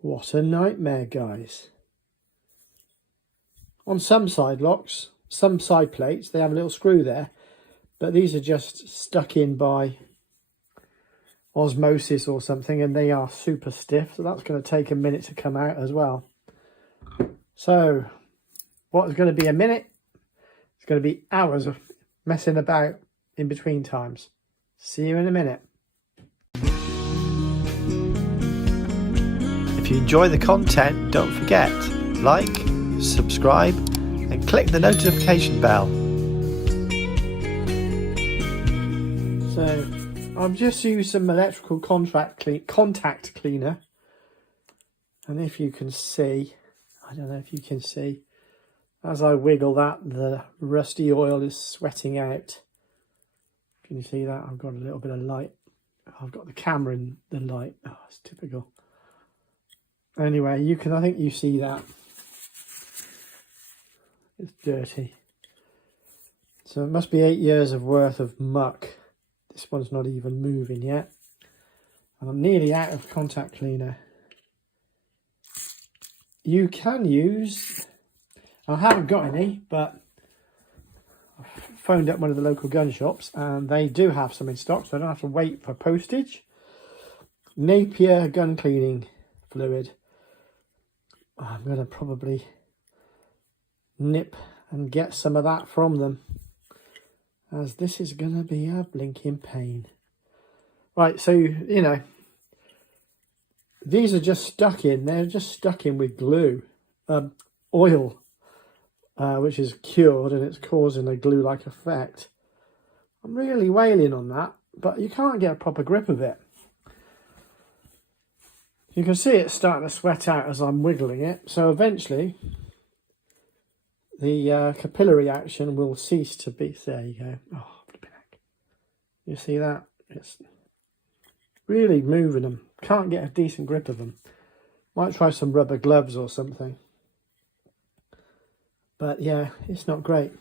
What a nightmare, guys. On some side locks, some side plates, they have a little screw there, but these are just stuck in by osmosis or something, and they are super stiff, so that's going to take a minute to come out as well. So what is going to be a minute, it's going to be hours of messing about in between times. See you in a minute. If you enjoy the content, don't forget, like, subscribe and click the notification bell. So I've just used some electrical contact cleaner, and if you can see, I don't know if you can see, as I wiggle that, the rusty oil is sweating out. Can you see that? I've got a little bit of light. I've got the camera in the light. Oh, it's typical. Anyway, you can, I think you see that. It's dirty. So it must be 8 years of worth of muck. This one's not even moving yet. And I'm nearly out of contact cleaner. You can use, I haven't got any, but I phoned up one of the local gun shops and they do have some in stock, so I don't have to wait for postage. Napier gun cleaning fluid. I'm going to probably nip and get some of that from them, as this is going to be a blinking pain. Right, so, you know, these are just stuck in, they're just stuck in with glue, oil, which is cured and it's causing a glue-like effect. I'm really wailing on that, but you can't get a proper grip of it. You can see it's starting to sweat out as I'm wiggling it, so eventually the capillary action will cease to be. There you go. Oh, flipping heck. You see that? It's really moving them. Can't get a decent grip of them. Might try some rubber gloves or something. But yeah, it's not great.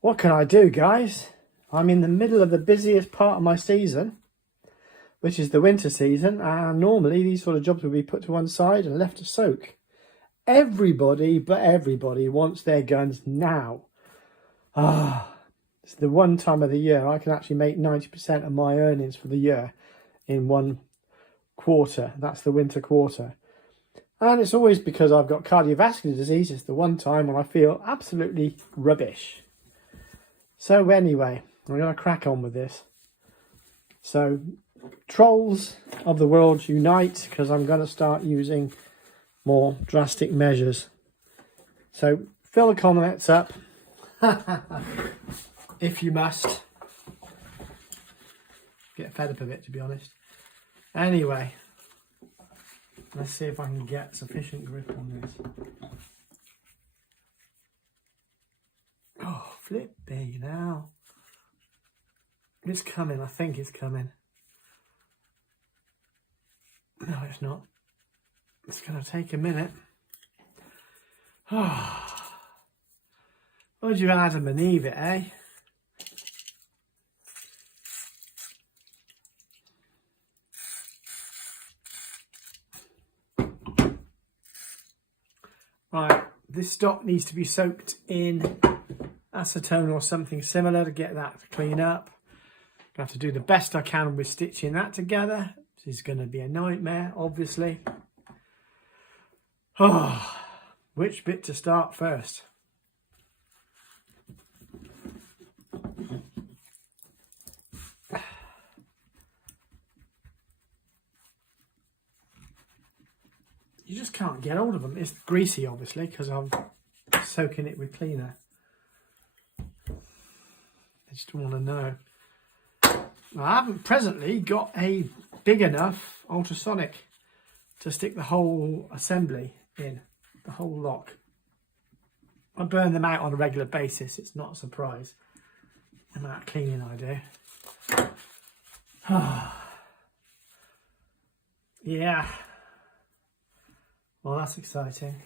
What can I do, guys? I'm in the middle of the busiest part of my season, which is the winter season, and normally these sort of jobs would be put to one side and left to soak. Everybody but everybody wants their guns now. It's the one time of the year I can actually make 90% of my earnings for the year in one quarter. That's the winter quarter. And it's always because I've got cardiovascular disease. It's the one time when I feel absolutely rubbish. So anyway, I'm going to crack on with this. So trolls of the world unite, because I'm going to start using more drastic measures. So fill the comments up if you must. Get fed up of it, to be honest. Anyway, let's see if I can get sufficient grip on this. Oh, flip me now. It's coming, I think it's coming. No, it's not. It's going to take a minute. Would you Adam and Eve it, eh? Right, this stock needs to be soaked in acetone or something similar to get that to clean up. I have to do the best I can with stitching that together. This is going to be a nightmare, obviously. Oh, which bit to start first? You just can't get hold of them. It's greasy, obviously, because I'm soaking it with cleaner. I just want to know. I haven't presently got a big enough ultrasonic to stick the whole assembly in, the whole lock. I burn them out on a regular basis. It's not a surprise. The amount of cleaning I do. Yeah. Well, that's exciting.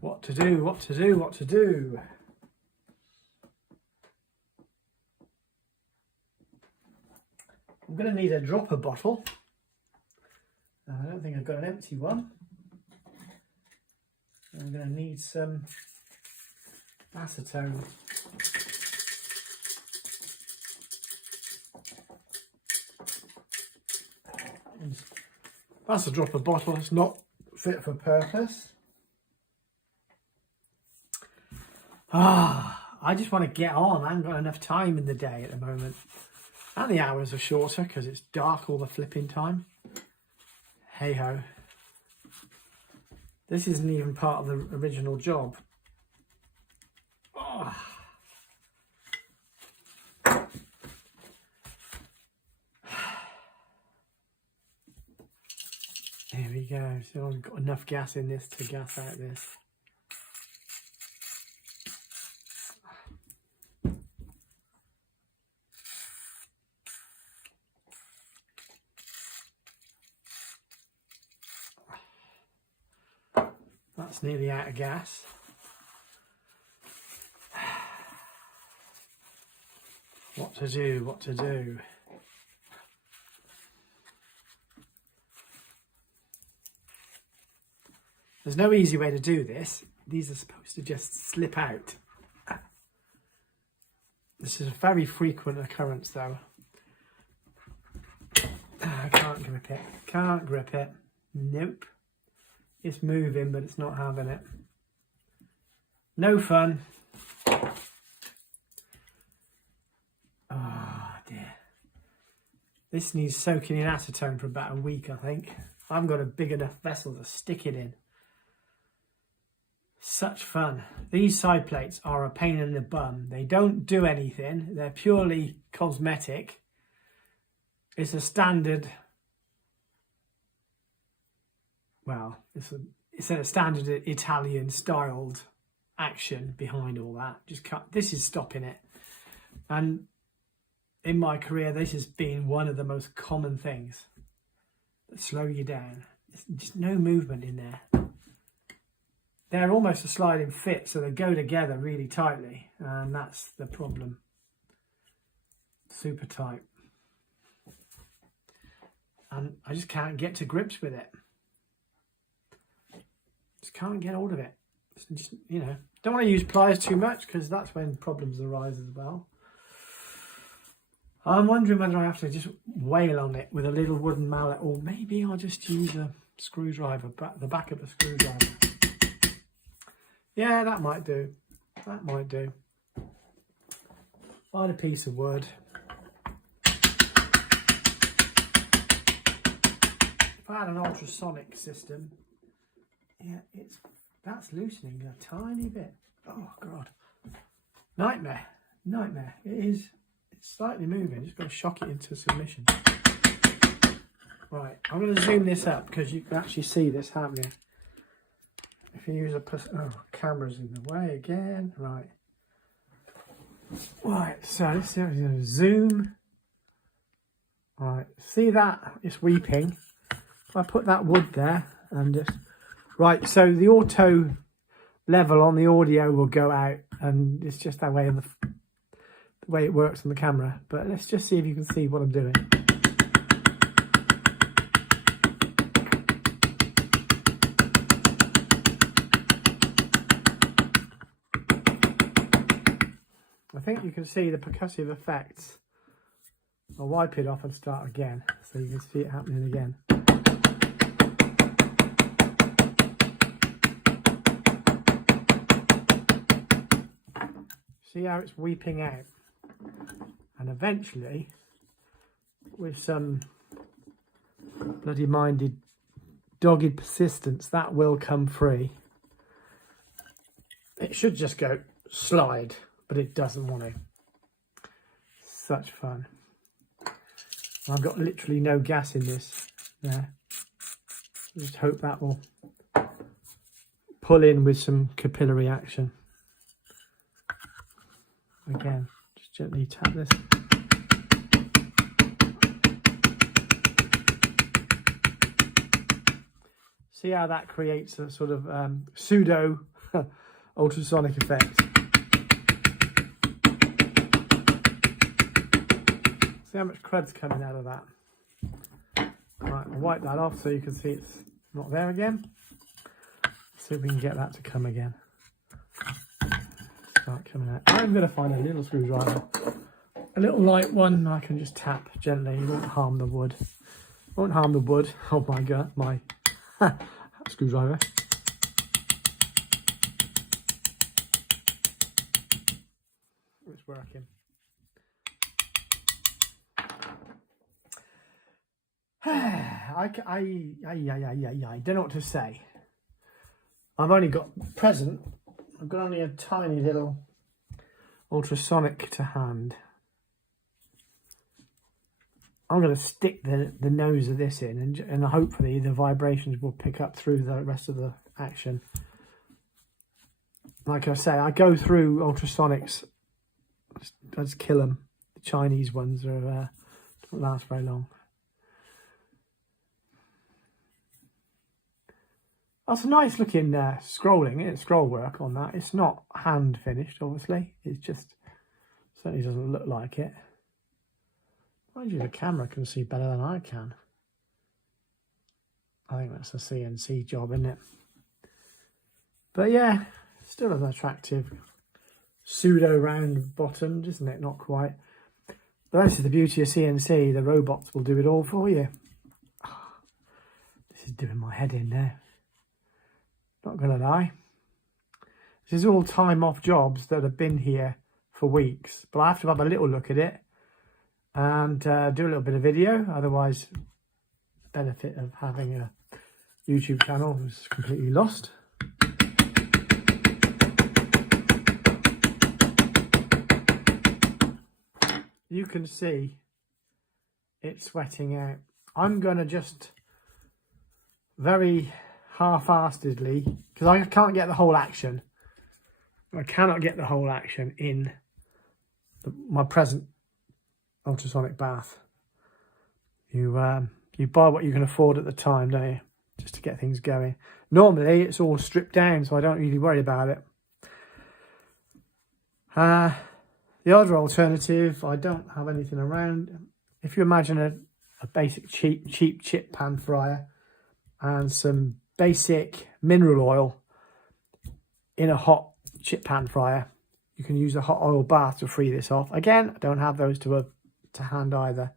What to do, what to do, what to do. I'm going to need a dropper bottle. I don't think I've got an empty one. I'm going to need some acetone. That's a dropper bottle, it's not fit for purpose. I just want to get on. I haven't got enough time in the day at the moment. And the hours are shorter because it's dark all the flipping time. Hey ho. This isn't even part of the original job. Oh. There we go. So I've got enough gas in this to gas out this. That's nearly out of gas. What to do, what to do. There's no easy way to do this. These are supposed to just slip out. This is a very frequent occurrence though. I can't grip it. Can't grip it. Nope. It's moving, but it's not having it. No fun. Oh dear. This needs soaking in acetone for about a week, I think. I haven't got a big enough vessel to stick it in. Such fun. These side plates are a pain in the bum. They don't do anything. They're purely cosmetic. It's a standard... Well, it's a standard Italian styled action behind all that. Just cut. This is stopping it. And in my career, this has been one of the most common things that slow you down. There's just no movement in there. They're almost a sliding fit, so they go together really tightly. And that's the problem. Super tight. And I just can't get to grips with it. Just can't get hold of it. Just, you know, don't want to use pliers too much because that's when problems arise as well. I'm wondering whether I have to just wail on it with a little wooden mallet, or maybe I'll just use a screwdriver, the back of a screwdriver. Yeah, that might do. That might do. Find a piece of wood. If I had an ultrasonic system, yeah, that's loosening a tiny bit. Oh God, nightmare, nightmare. It is. It's slightly moving. Just got to shock it into submission. Right, I'm going to zoom this up because you can actually see this happening. If you use camera's in the way again. Right. Right. So this is going to zoom. Right. See that? It's weeping. If I put that wood there and just. Right, so the auto level on the audio will go out, and it's just that way in the way it works on the camera. But let's just see if you can see what I'm doing. I think you can see the percussive effects. I'll wipe it off and start again, so you can see it happening again. See how it's weeping out, and eventually, with some bloody minded, dogged persistence, that will come free. It should just go slide, but it doesn't want to. Such fun. I've got literally no gas in this there. Just hope that will pull in with some capillary action. Again, just gently tap this. See how that creates a sort of pseudo ultrasonic effect. See how much crud's coming out of that. Right, I'll wipe that off so you can see it's not there again. See if we can get that to come again. Start coming out. I'm going to find a little screwdriver. A little light one I can just tap gently. It won't harm the wood. Won't harm the wood. Oh my god, my screwdriver. It's working. I don't know what to say. I've only got present. I've got only a tiny little ultrasonic to hand. I'm going to stick the nose of this in, and hopefully the vibrations will pick up through the rest of the action. Like I say, I go through ultrasonics. I just kill them. The Chinese ones are don't last very long. That's a nice looking scrolling. It's scroll work on that. It's not hand finished, obviously. It's just certainly doesn't look like it. Mind you, the camera can see better than I can. I think that's a CNC job, isn't it? But yeah, still an attractive pseudo round bottom, isn't it? Not quite. The rest of the beauty of CNC, the robots will do it all for you. Oh, this is doing my head in there. Not gonna lie. This is all time off jobs that have been here for weeks, but I have to have a little look at it and do a little bit of video. Otherwise, the benefit of having a YouTube channel is completely lost. You can see it's sweating out. I'm gonna just very half-assedly, because I can't get the whole action. I cannot get the whole action in my present ultrasonic bath. You buy what you can afford at the time, don't you? Just to get things going. Normally it's all stripped down, so I don't really worry about it. The other alternative, I don't have anything around. If you imagine a basic cheap chip pan fryer and some basic mineral oil in a hot chip pan fryer, you can use a hot oil bath to free this off. Again, I don't have those to hand either.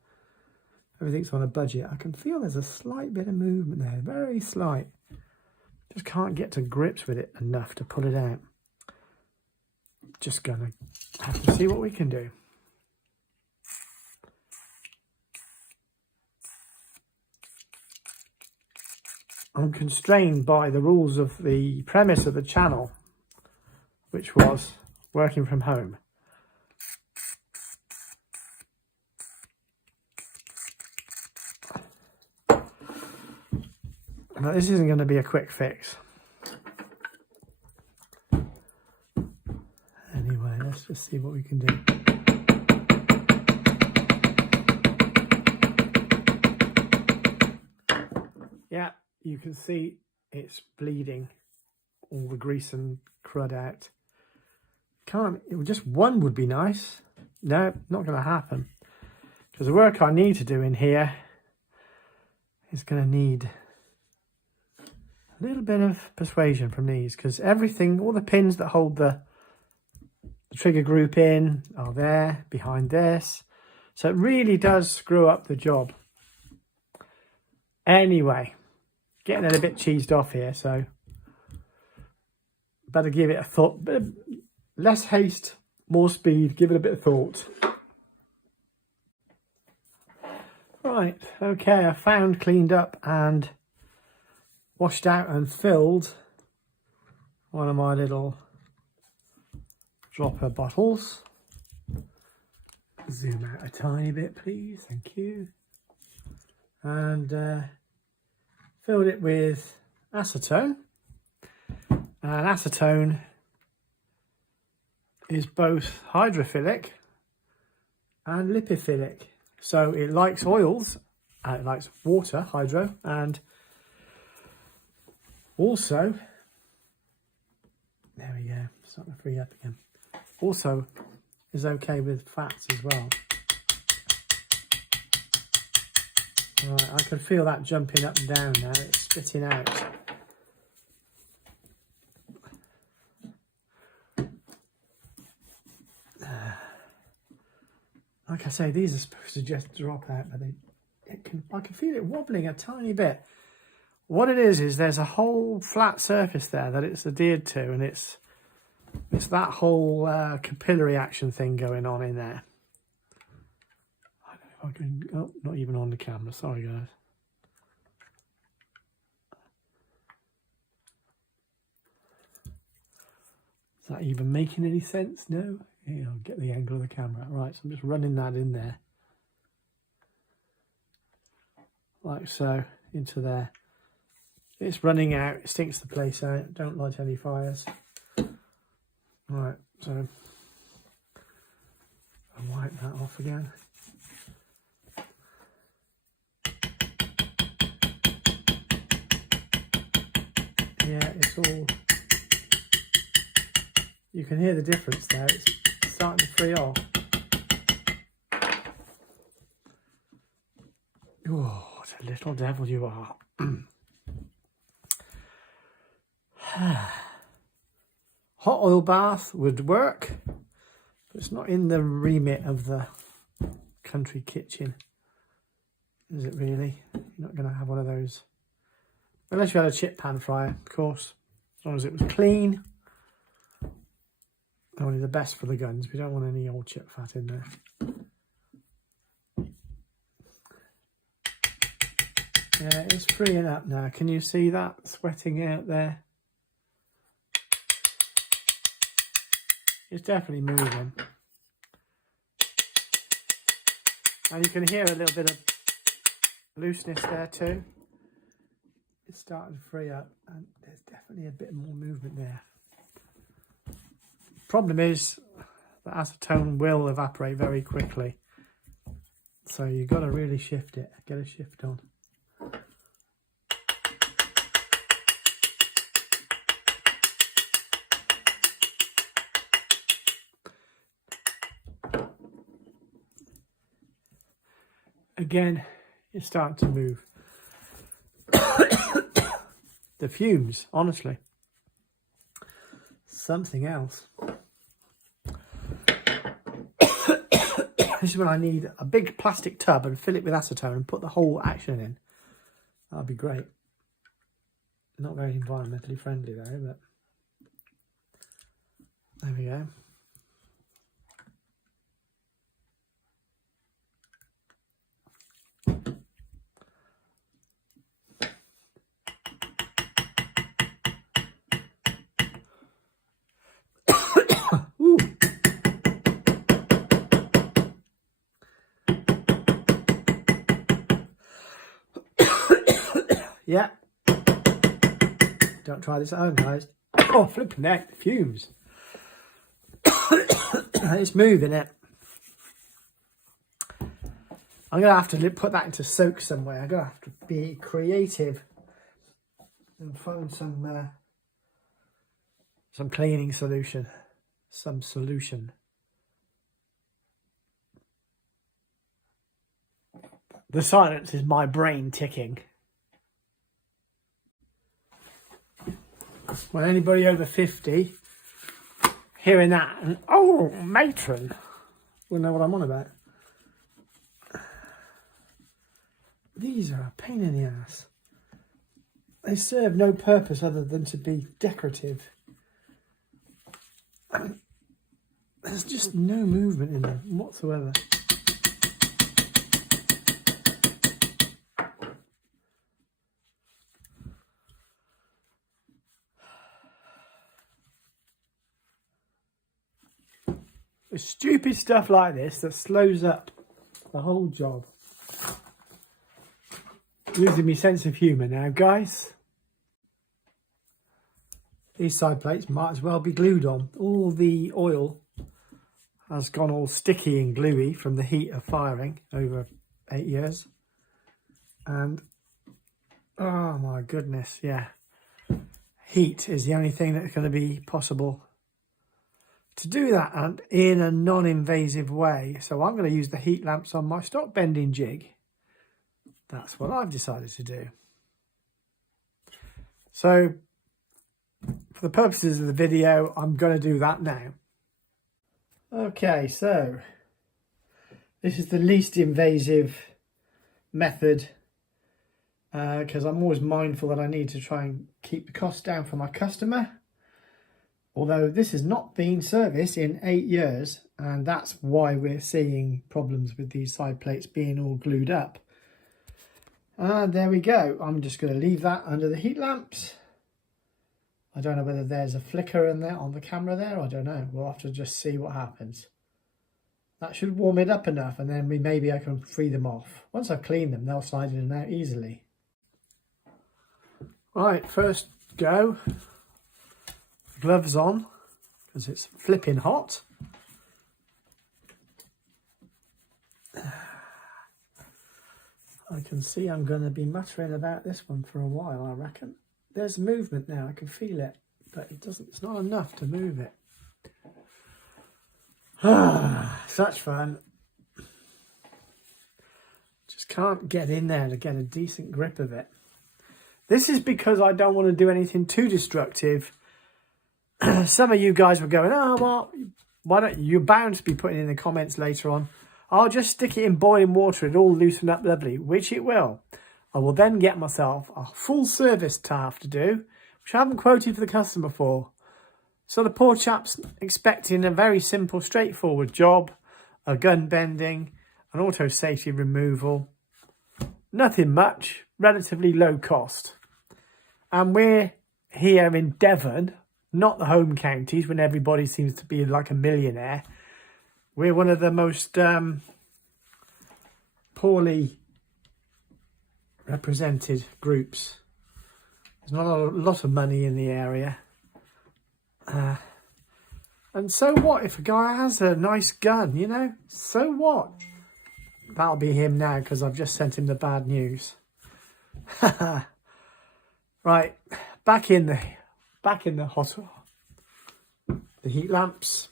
Everything's on a budget. I can feel there's a slight bit of movement there, very slight. Just can't get to grips with it enough to pull it out. Just gonna have to see what we can do. I'm constrained by the rules of the premise of the channel, which was working from home. Now, this isn't going to be a quick fix. Anyway, let's just see what we can do. Yeah, you can see it's bleeding all the grease and crud out. Just one would be nice. No, not going to happen. Because the work I need to do in here is going to need a little bit of persuasion from these, because everything, all the pins that hold the trigger group in are there behind this. So it really does screw up the job. Anyway, getting it a bit cheesed off here, so better give it a thought. Less haste, more speed, give it a bit of thought. Right, okay, I found, cleaned up and washed out and filled one of my little dropper bottles. Zoom out a tiny bit, please, thank you. And filled it with acetone. And acetone is both hydrophilic and lipophilic. So it likes oils, and it likes water, hydro, and also, there we go, starting to free up again. Also is okay with fats as well. Right, I can feel that jumping up and down now. It's spitting out. Like I say, these are supposed to just drop out, but I can feel it wobbling a tiny bit. What it is there's a whole flat surface there that it's adhered to, and it's that whole capillary action thing going on in there. I don't know if I can, oh, not even on the camera, sorry guys. Is that even making any sense? No? Yeah, I'll get the angle of the camera. Right, so I'm just running that in there. Like so, into there. It's running out, it stinks the place out, don't light any fires. Right, so I'll wipe that off again. Yeah, it's all, you can hear the difference there, it's starting to free off. Oh, what a little devil you are. Hot oil bath would work, but it's not in the remit of the country kitchen, is it really? You're not going to have one of those. Unless you had a chip pan fryer, of course. As long as it was clean. Only the best for the guns. We don't want any old chip fat in there. Yeah, it's freeing up now. Can you see that sweating out there? It's definitely moving. And you can hear a little bit of looseness there too. It's starting to free up, and there's definitely a bit more movement there. Problem is, the acetone will evaporate very quickly. So you've got to really shift it, get a shift on. Again, it's starting to move. The fumes, honestly. Something else. This is when I need a big plastic tub and fill it with acetone and put the whole action in. That'd be great. Not very environmentally friendly though, but there we go. Yeah. Don't try this at home, guys. Oh, flipping neck, fumes. It's moving it. I'm going to have to put that into soak somewhere. I'm going to have to be creative and find some cleaning solution. Some solution. The silence is my brain ticking. Well, anybody over 50 hearing that, and oh, matron, will know what I'm on about. These are a pain in the ass. They serve no purpose other than to be decorative. There's just no movement in them whatsoever. It's stupid stuff like this that slows up the whole job. Losing my sense of humour now, guys. These side plates might as well be glued on. All the oil has gone all sticky and gluey from the heat of firing over 8 years. And, oh my goodness, yeah. Heat is the only thing that's going to be possible to do that, and in a non-invasive way. So I'm going to use the heat lamps on my stock bending jig. that's what I've decided to do. So for the purposes of the video, I'm going to do that now. Okay, so this is the least invasive method because I'm always mindful that I need to try and keep the cost down for my customer. Although this has not been serviced in 8 years, and that's why we're seeing problems with these side plates being all glued up. And there we go. I'm just going to leave that under the heat lamps. I don't know whether there's a flicker in there on the camera there. I don't know. We'll have to just see what happens. That should warm it up enough, and then maybe I can free them off. Once I've cleaned them, they'll slide in and out easily. Right, first go. Gloves on, because it's flipping hot. I can see I'm going to be muttering about this one for a while, I reckon. There's movement now, I can feel it, but it's not enough to move it. Such fun. Just can't get in there to get a decent grip of it. This is because I don't want to do anything too destructive. Some of you guys were going, oh, well, why don't you? You're bound to be putting in the comments later on, I'll just stick it in boiling water, it'll all loosen up lovely, which it will. I will then get myself a full service to have to do, which I haven't quoted for the customer for. So the poor chap's expecting a very simple, straightforward job, a gun bending, an auto safety removal, nothing much, relatively low cost. And we're here in Devon, not the home counties when everybody seems to be like a millionaire. We're one of the most poorly represented groups. There's not a lot of money in the area. And so what if a guy has a nice gun, you know? So what? That'll be him now because I've just sent him the bad news. Right, back in the hot, the heat lamps,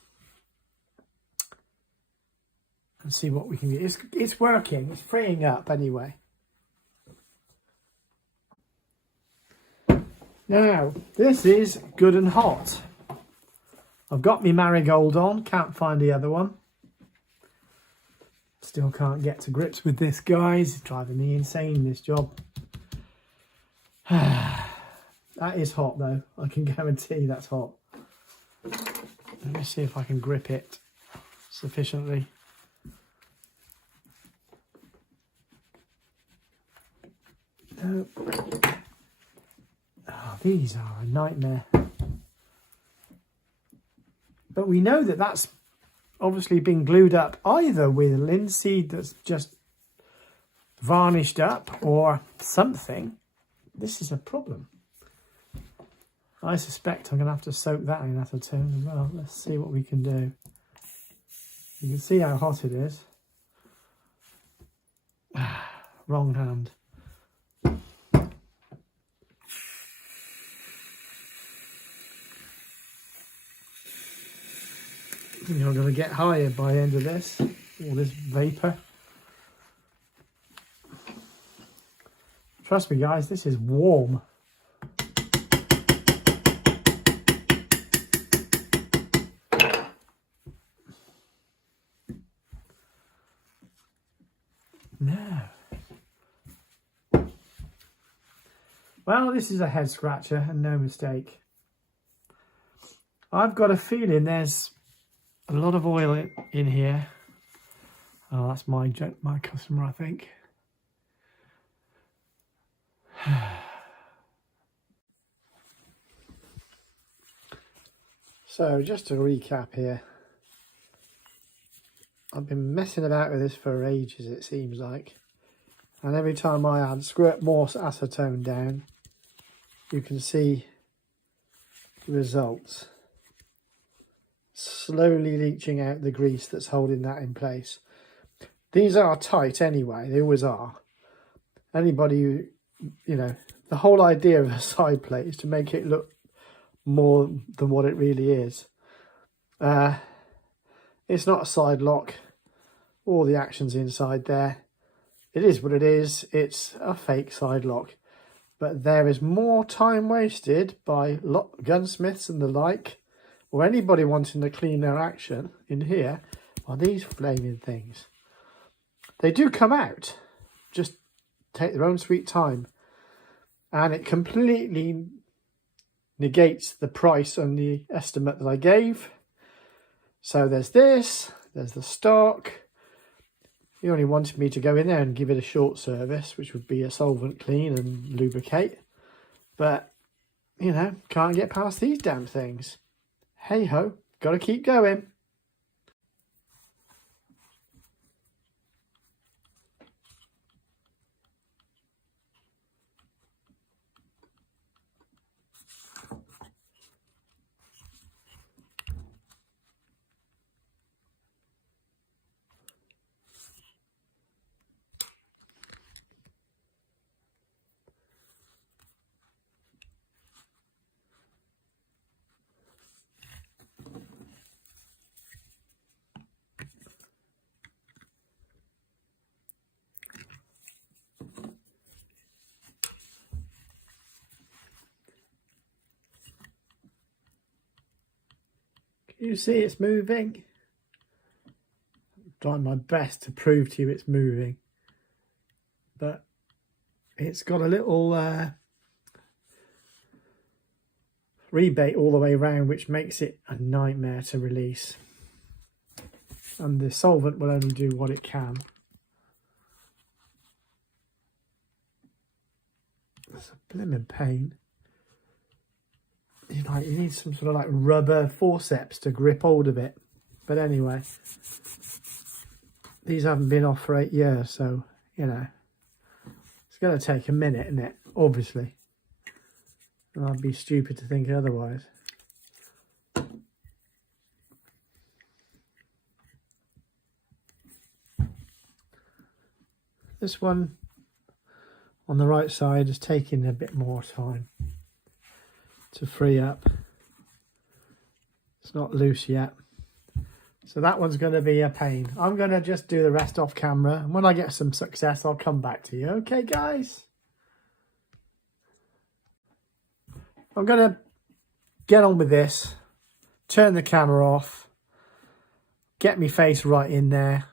and see what we can get. It's working. It's freeing up anyway. Now this is good and hot. I've got my marigold on. Can't find the other one. Still can't get to grips with this, guys. It's driving me insane, this job. That is hot though, I can guarantee that's hot. Let me see if I can grip it sufficiently. No. Oh, these are a nightmare. But we know that that's obviously been glued up either with linseed that's just varnished up or something. This is a problem. I suspect I'm going to have to soak that in acetone as well. Let's see what we can do. You can see how hot it is. Wrong hand. You're going to get higher by the end of this. All this vapour. Trust me guys, this is warm. No. Well, this is a head scratcher and no mistake. I've got a feeling there's a lot of oil in here. Oh, that's my customer, I think. So just to recap here, I've been messing about with this for ages, it seems like, and every time I add squirt more acetone down, you can see the results. Slowly leaching out the grease that's holding that in place. These are tight anyway, they always are. Anybody who, you know, the whole idea of a side plate is to make it look more than what it really is. It's not a side lock. All the action's inside there. it is what it is. It's a fake side lock. But there is more time wasted by gunsmiths and the like, or anybody wanting to clean their action in here, on these flaming things. They do come out, just take their own sweet time. And it completely negates the price and the estimate that I gave. So there's this, there's the stock. He only wanted me to go in there and give it a short service, which would be a solvent clean and lubricate. But, you know, can't get past these damn things. Hey ho, got to keep going. You see it's moving? I'm trying my best to prove to you it's moving. But it's got a little rebate all the way around, which makes it a nightmare to release. And the solvent will only do what it can. It's a blimmin' pain. You need some sort of like rubber forceps to grip hold of it. But anyway, these haven't been off for 8 years, so, you know, it's going to take a minute, isn't it? Obviously. And I'd be stupid to think otherwise. This one on the right side is taking a bit more time to free up. It's not loose yet, so that one's going to be a pain. I'm going to just do the rest off camera, and when I get some success I'll come back to you. Okay guys, I'm going to get on with this, turn the camera off, get my face right in there,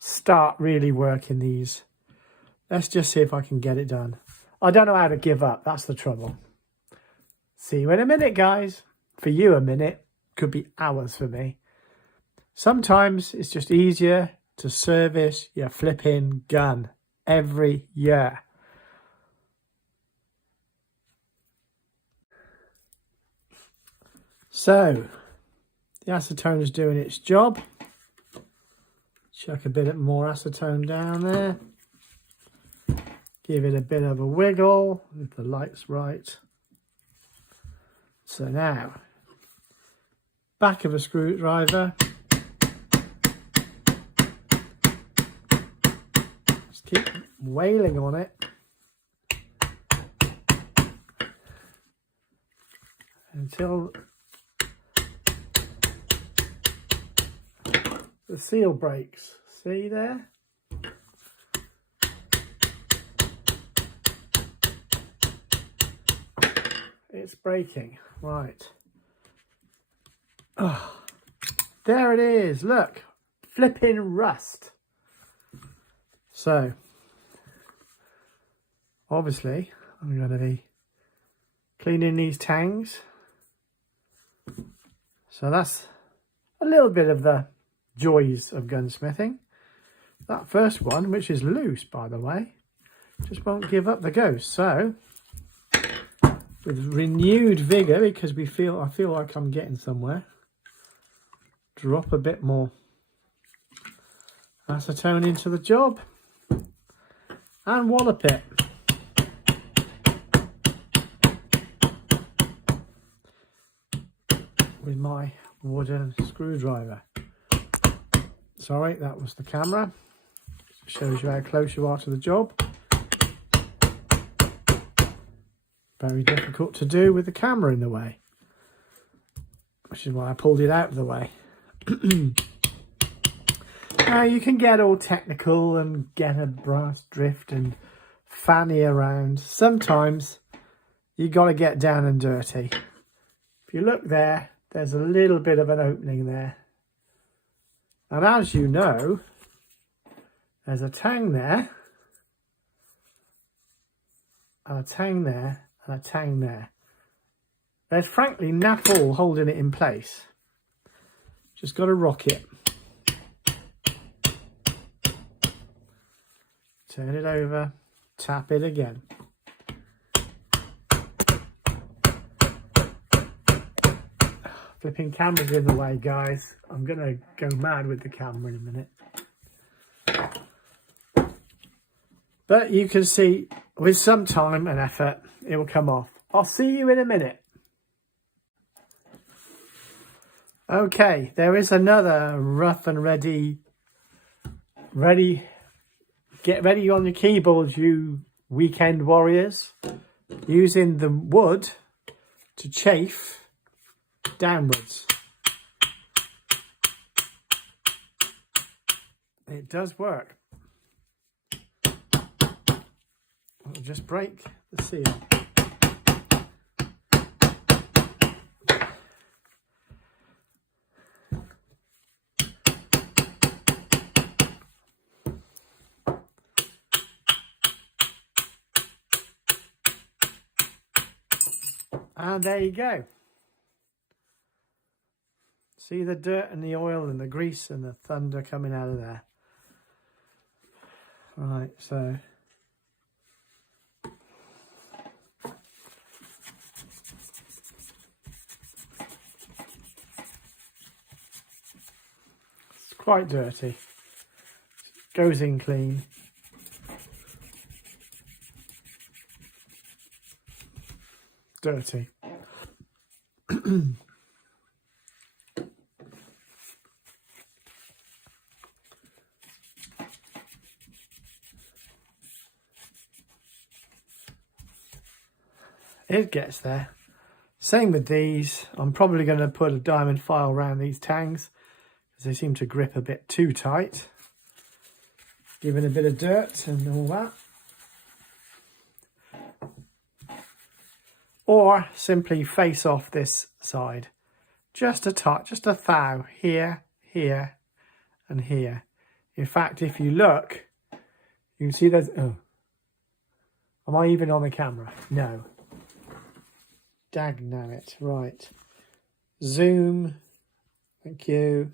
start really working these. Let's just see if I can get it done. I don't know how to give up, that's the trouble. See you in a minute, guys. For you, a minute could be hours for me. Sometimes it's just easier to service your flipping gun every year. So, the acetone is doing its job. Chuck a bit more acetone down there. Give it a bit of a wiggle if the light's right. So now, back of a screwdriver. Just keep wailing on it until the seal breaks. See there? It's breaking. Right. Oh, there it is. Look. Flipping rust. So, obviously, I'm going to be cleaning these tangs. So that's a little bit of the joys of gunsmithing. That first one, which is loose, by the way, just won't give up the ghost. So, with renewed vigour, because I feel like I'm getting somewhere, drop a bit more acetone into the job and wallop it. With my wooden screwdriver. Sorry, that was the camera. Shows you how close you are to the job. Very difficult to do with the camera in the way, which is why I pulled it out of the way. Now you can get all technical and get a brass drift and fanny around. Sometimes you got to get down and dirty. If you look there, there's a little bit of an opening there. And as you know, there's a tang there, and a tang there, and a tang there. There's frankly nap all holding it in place. Just got to rock it. Turn it over, tap it again. Flipping camera's in the way, guys. I'm going to go mad with the camera in a minute. But you can see, with some time and effort, it will come off. I'll see you in a minute. Okay, there is another rough and ready. Get ready on your keyboards, you weekend warriors. Using the wood to chafe downwards. It does work. I'll just break the seal. And there you go. See the dirt and the oil and the grease and the thunder coming out of there. Right, so it's quite dirty. Goes in clean. Dirty. It gets there. Same with these. I'm probably going to put a diamond file around these tangs because they seem to grip a bit too tight. Giving a bit of dirt and all that. Or simply face off this side. Just a touch, just a thou here, here, and here. In fact, if you look, you can see there's... Oh. Am I even on the camera? No. Dagnabbit. Right. Zoom. Thank you.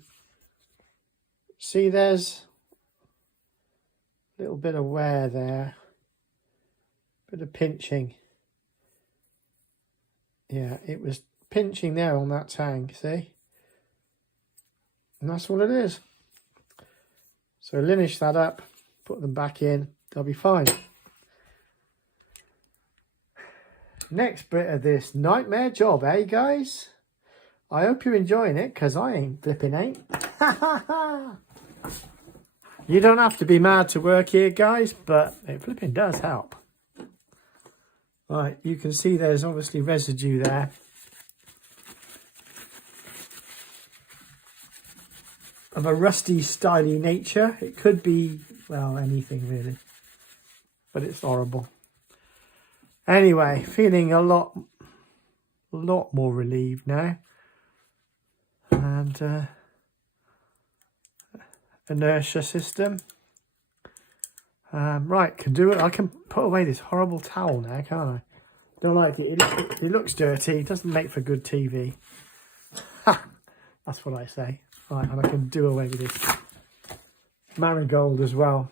See, there's a little bit of wear there. Bit of pinching. Yeah, it was pinching there on that tang, see? And that's what it is. So linish that up, put them back in, they'll be fine. Next bit of this nightmare job, eh guys? I hope you're enjoying it, because I ain't flipping ain't. You don't have to be mad to work here, guys, but it flipping does help. Right, you can see there's obviously residue there. Of a rusty, styly nature. It could be, well, anything really. But it's horrible. Anyway, feeling a lot more relieved now. And inertia system. Right, can do it. I can put away this horrible towel now, can't I? Don't like it. It looks dirty. It doesn't make for good TV. Ha! That's what I say. Right, and I can do away with this marigold as well.